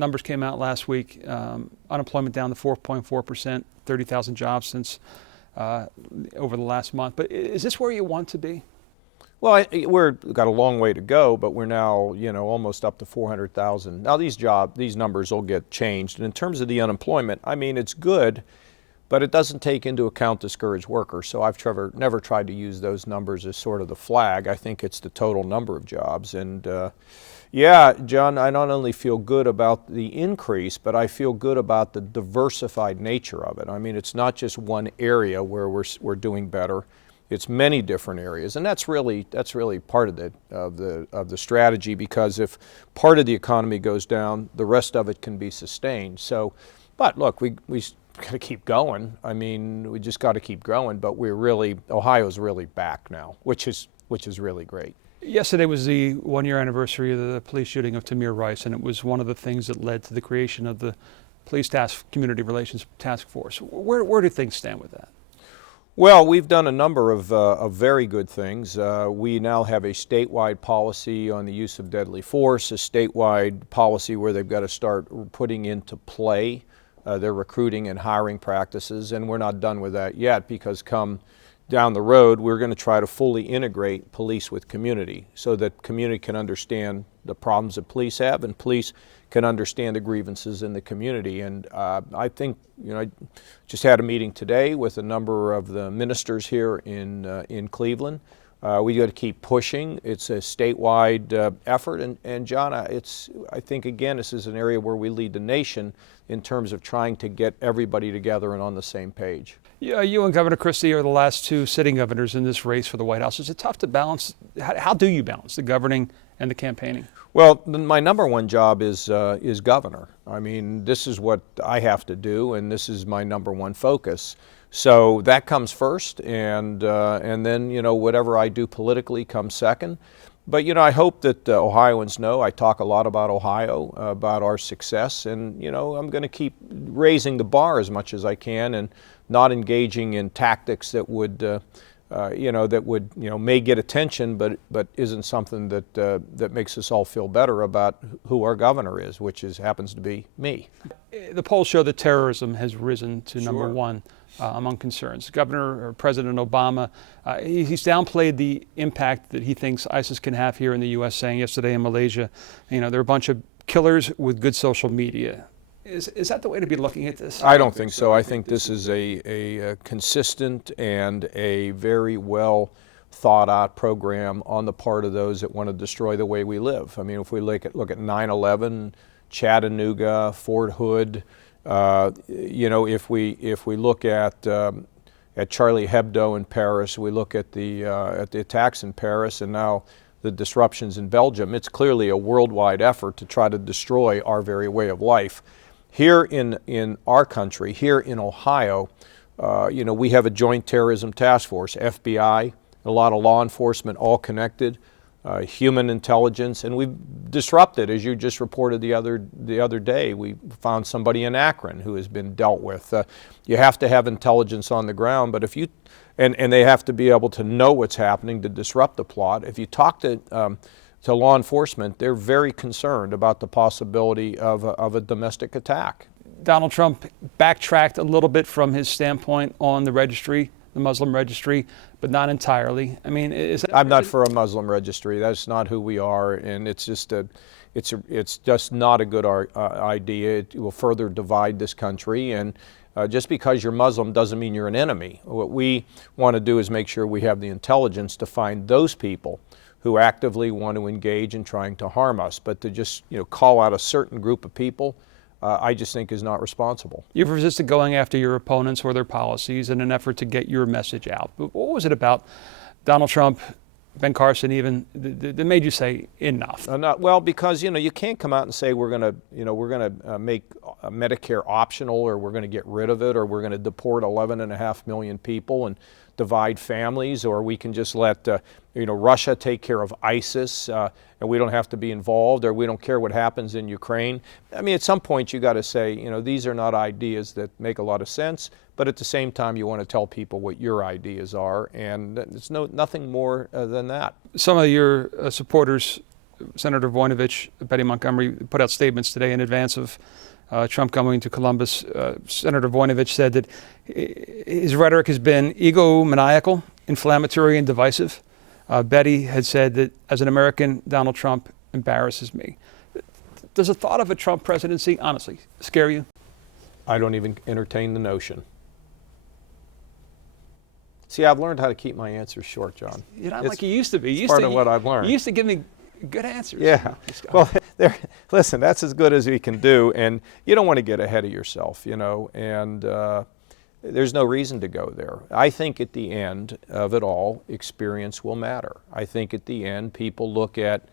Numbers came out last week. Unemployment down to 4.4%, 30,000 jobs since over the last month. But is this where you want to be? Well, we've got a long way to go, but we're now, almost up to 400,000. Now these numbers will get changed. And in terms of the unemployment, I mean, it's good, but it doesn't take into account discouraged workers. So I've never tried to use those numbers as sort of the flag. I think it's the total number of jobs. And yeah, John, I not only feel good about the increase, but I feel good about the diversified nature of it. I mean, it's not just one area where we're doing better. It's many different areas, and that's really part of the strategy, because if part of the economy goes down, the rest of it can be sustained. So, but look, we got to keep going. I mean, we just got to keep growing. But Ohio's really back now, which is really great. Yesterday was the one-year anniversary of the police shooting of Tamir Rice, and it was one of the things that led to the creation of the Police Community Relations Task Force. Where do things stand with that? Well, we've done a number of very good things. We now have a statewide policy on the use of deadly force, a statewide policy where they've got to start putting into play their recruiting and hiring practices, and we're not done with that yet, because come down the road, we're going to try to fully integrate police with community so that community can understand the problems that police have and police can understand the grievances in the community. And I think, I just had a meeting today with a number of the ministers here in Cleveland. We got to keep pushing. It's a statewide effort, and John, I think again this is an area where we lead the nation in terms of trying to get everybody together and on the same page. Yeah, you and Governor Christie are the last two sitting governors in this race for the White House. Is it tough to balance? How do you balance the governing and the campaigning? Well, my number one job is governor. I mean, this is what I have to do, and this is my number one focus. So that comes first, and then whatever I do politically comes second. But I hope that Ohioans know I talk a lot about Ohio, about our success, and I'm going to keep raising the bar as much as I can, and not engaging in tactics that would may get attention, but isn't something that makes us all feel better about who our governor is, which happens to be me. The polls show that terrorism has risen to number Sure. one among concerns. Governor or President Obama, he's downplayed the impact that he thinks ISIS can have here in the U.S., saying yesterday in Malaysia, they're a bunch of killers with good social media. Is that the way to be looking at this? I don't think so. I think this is a consistent and a very well thought out program on the part of those that want to destroy the way we live. I mean, if we look at 9/11, Chattanooga, Fort Hood, if we look at Charlie Hebdo in Paris, we look at the attacks in Paris, and now the disruptions in Belgium, it's clearly a worldwide effort to try to destroy our very way of life. Here in our country, here in Ohio, we have a joint terrorism task force, FBI, a lot of law enforcement, all connected, human intelligence, and we've disrupted, as you just reported the other day. We found somebody in Akron who has been dealt with. You have to have intelligence on the ground, but and they have to be able to know what's happening to disrupt the plot. If you talk to law enforcement, they're very concerned about the possibility of a domestic attack. Donald Trump backtracked a little bit from his standpoint on the registry, the Muslim registry, but not entirely. I mean, I'm not for a Muslim registry. That's not who we are, and it's just not a good idea. It will further divide this country, and just because you're Muslim doesn't mean you're an enemy. What we want to do is make sure we have the intelligence to find those people who actively want to engage in trying to harm us. But to just call out a certain group of people, I just think is not responsible. You've resisted going after your opponents or their policies in an effort to get your message out. But what was it about Donald Trump, Ben Carson even, that made you say enough? Well, because you can't come out and say we're going to make Medicare optional, or we're going to get rid of it, or we're going to deport 11.5 million people and divide families, or we can just let Russia take care of ISIS and we don't have to be involved, or we don't care what happens in Ukraine. I mean, at some point you got to say, these are not ideas that make a lot of sense, but at the same time you want to tell people what your ideas are, and it's nothing more than that. Some of your supporters Senator Voinovich, Betty Montgomery put out statements today in advance of Trump coming to Columbus. Senator Voinovich said that his rhetoric has been egomaniacal, inflammatory, and divisive. Betty had said that as an American, Donald Trump embarrasses me. Does the thought of a Trump presidency, honestly, scare you? I don't even entertain the notion. See, I've learned how to keep my answers short, John. You're not like you used to be. It's part of what I've learned. You used to give me good answers. Yeah. Well, listen, that's as good as we can do, and you don't want to get ahead of yourself, you know, and there's no reason to go there. I think at the end of it all, experience will matter. I think at the end, people look at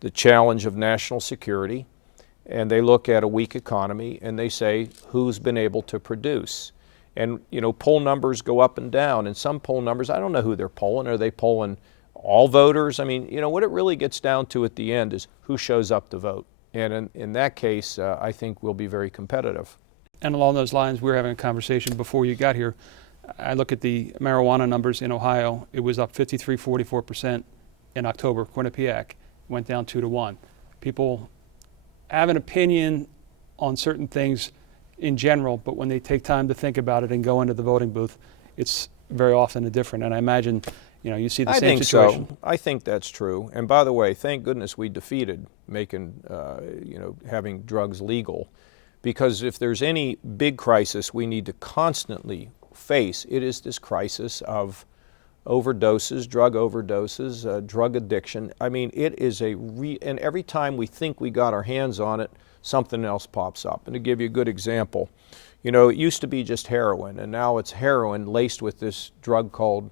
the challenge of national security, and they look at a weak economy, and they say, who's been able to produce? And, you know, poll numbers go up and down, and some poll numbers, I don't know who they're polling. Are they polling all voters? I mean, you know, what it really gets down to at the end is who shows up to vote. And in that case, I think we'll be very competitive. And along those lines, we were having a conversation before you got here. I look at the marijuana numbers in Ohio. It was up 44% in October. Quinnipiac went down 2-1. People have an opinion on certain things in general, but when they take time to think about it and go into the voting booth, it's very often different. And I imagine, you know, you see the same situation. I think so. I think that's true. And by the way, thank goodness we defeated making, you know, having drugs legal, because if there's any big crisis we need to constantly face, it is this crisis of overdoses, drug addiction. I mean, it is and every time we think we got our hands on it, something else pops up. And to give you a good example, you know, it used to be just heroin, and now it's heroin laced with this drug called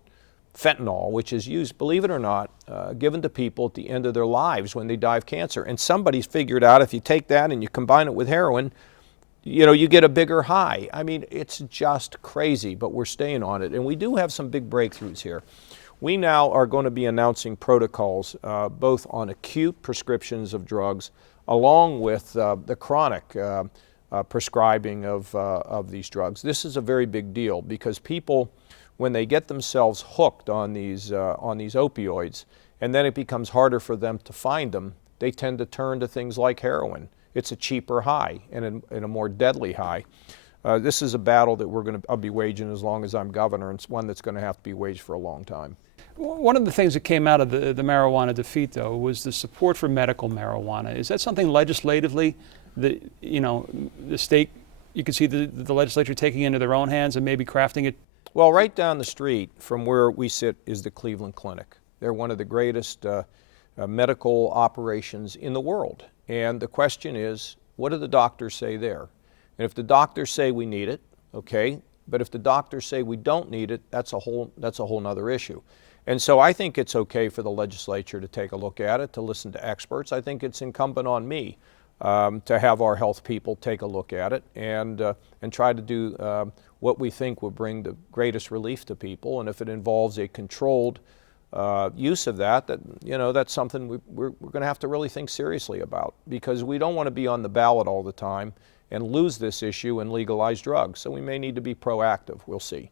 fentanyl, which is used, believe it or not, given to people at the end of their lives when they die of cancer. And somebody's figured out if you take that and you combine it with heroin, you know, you get a bigger high. I mean, it's just crazy, but we're staying on it. And we do have some big breakthroughs here. We now are going to be announcing protocols both on acute prescriptions of drugs along with the chronic prescribing of these drugs. This is a very big deal because people, when they get themselves hooked on these opioids, and then it becomes harder for them to find them, they tend to turn to things like heroin. It's a cheaper high and a more deadly high. This is a battle that I'll be waging as long as I'm governor, and it's one that's going to have to be waged for a long time. One of the things that came out of the marijuana defeat, though, was the support for medical marijuana. Is that something legislatively that, you know, the state, you can see the legislature taking into their own hands and maybe crafting it? Well, right down the street from where we sit is the Cleveland Clinic. They're one of the greatest medical operations in the world. And the question is, what do the doctors say there? And if the doctors say we need it, okay, but if the doctors say we don't need it, that's a whole nother issue. And so I think it's okay for the legislature to take a look at it, to listen to experts. I think it's incumbent on me to have our health people take a look at it and try to do what we think will bring the greatest relief to people. And if it involves a controlled use of that, you know, that's something we're going to have to really think seriously about, because we don't want to be on the ballot all the time and lose this issue and legalize drugs. So we may need to be proactive. We'll see.